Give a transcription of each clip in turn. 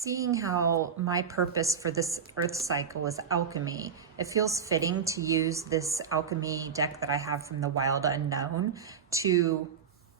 Seeing how my purpose for this earth cycle is alchemy, it feels fitting to use this alchemy deck that I have from the Wild Unknown to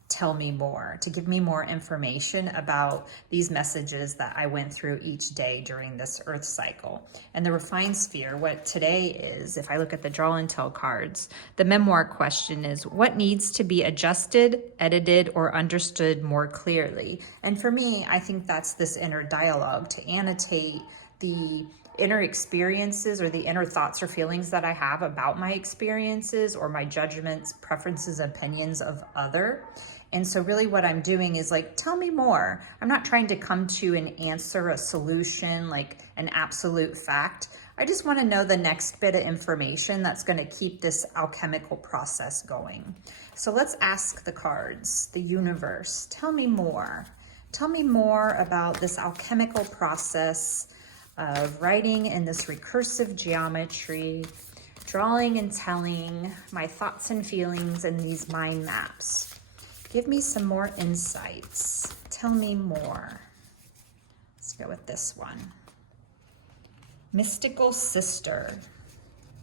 tell me more, to give me more information about these messages that I went through each day during this earth cycle. And the refined sphere, what today is, if I look at the draw and tell cards, the memoir question is, what needs to be adjusted, edited, or understood more clearly? And for me, I think that's this inner dialogue, to annotate the inner experiences or the inner thoughts or feelings that I have about my experiences or my judgments, preferences, opinions of other. And so really what I'm doing is like, tell me more. I'm not trying to come to an answer, a solution, like an absolute fact. I just want to know the next bit of information that's going to keep this alchemical process going. So let's ask the cards, the universe, tell me more. Tell me more about this alchemical process of writing in this recursive geometry, drawing and telling my thoughts and feelings in these mind maps. Give me some more insights. Tell me more. Let's go with this one. Mystical Sister.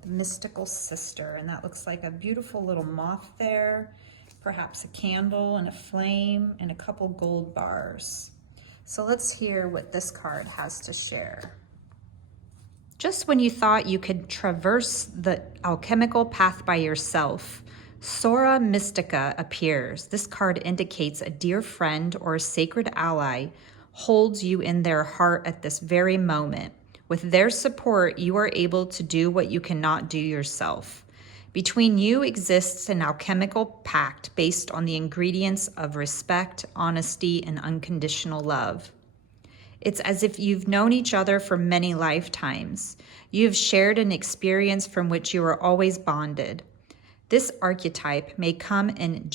The Mystical Sister. And that looks like a beautiful little moth there. Perhaps a candle and a flame and a couple gold bars. So let's hear what this card has to share. Just when you thought you could traverse the alchemical path by yourself, Sora Mystica appears. This card indicates a dear friend or a sacred ally holds you in their heart at this very moment. With their support, you are able to do what you cannot do yourself. Between you exists an alchemical pact based on the ingredients of respect, honesty, and unconditional love. It's as if you've known each other for many lifetimes. You have shared an experience from which you are always bonded. This archetype may come in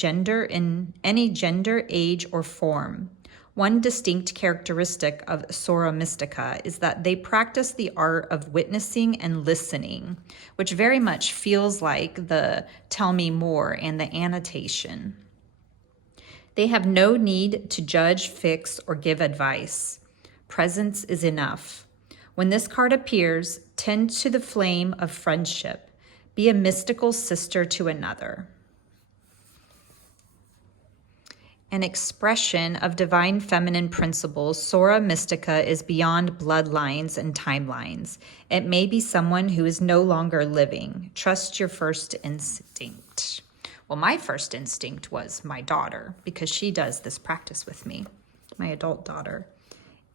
any gender, age, or form. One distinct characteristic of Sora Mystica is that they practice the art of witnessing and listening, which very much feels like the tell me more and the annotation. They have no need to judge, fix, or give advice. Presence is enough. When this card appears, tend to the flame of friendship. Be a mystical sister to another. An expression of divine feminine principles, Sora Mystica is beyond bloodlines and timelines. It may be someone who is no longer living. Trust your first instinct. Well, my first instinct was my daughter, because she does this practice with me, my adult daughter.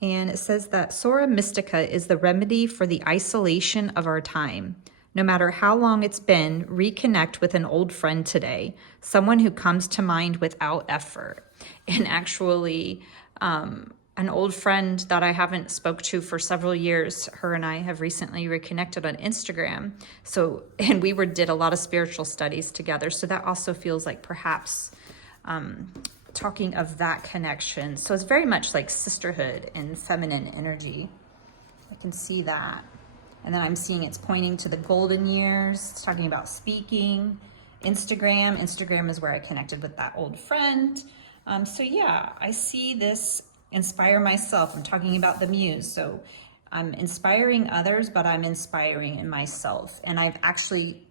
And it says that Sora Mystica is the remedy for the isolation of our time. No matter how long it's been, reconnect with an old friend today, someone who comes to mind without effort. And actually, an old friend that I haven't spoke to for several years, her and I have recently reconnected on Instagram. And we did a lot of spiritual studies together. So that also feels like perhaps talking of that connection. So it's very much like sisterhood and feminine energy. I can see that. And then I'm seeing it's pointing to the golden years. It's talking about speaking. Instagram is where I connected with that old friend. So yeah, I see this inspire myself. I'm talking about the muse. So I'm inspiring others, but I'm inspiring in myself. And I've actually,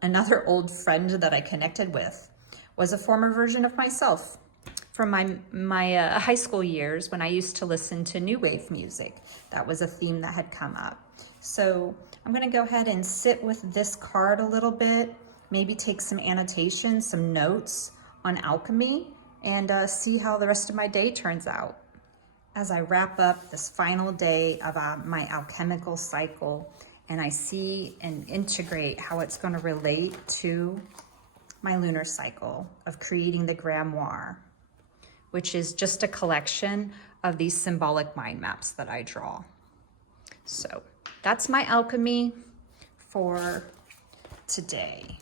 another old friend that I connected with was a former version of myself from my high school years when I used to listen to new wave music. That was a theme that had come up. So I'm going to go ahead and sit with this card a little bit, maybe take some annotations, some notes on alchemy, and see how the rest of my day turns out. As I wrap up this final day of my alchemical cycle, and I see and integrate how it's going to relate to my lunar cycle of creating the grimoire, which is just a collection of these symbolic mind maps that I draw. So that's my alchemy for today.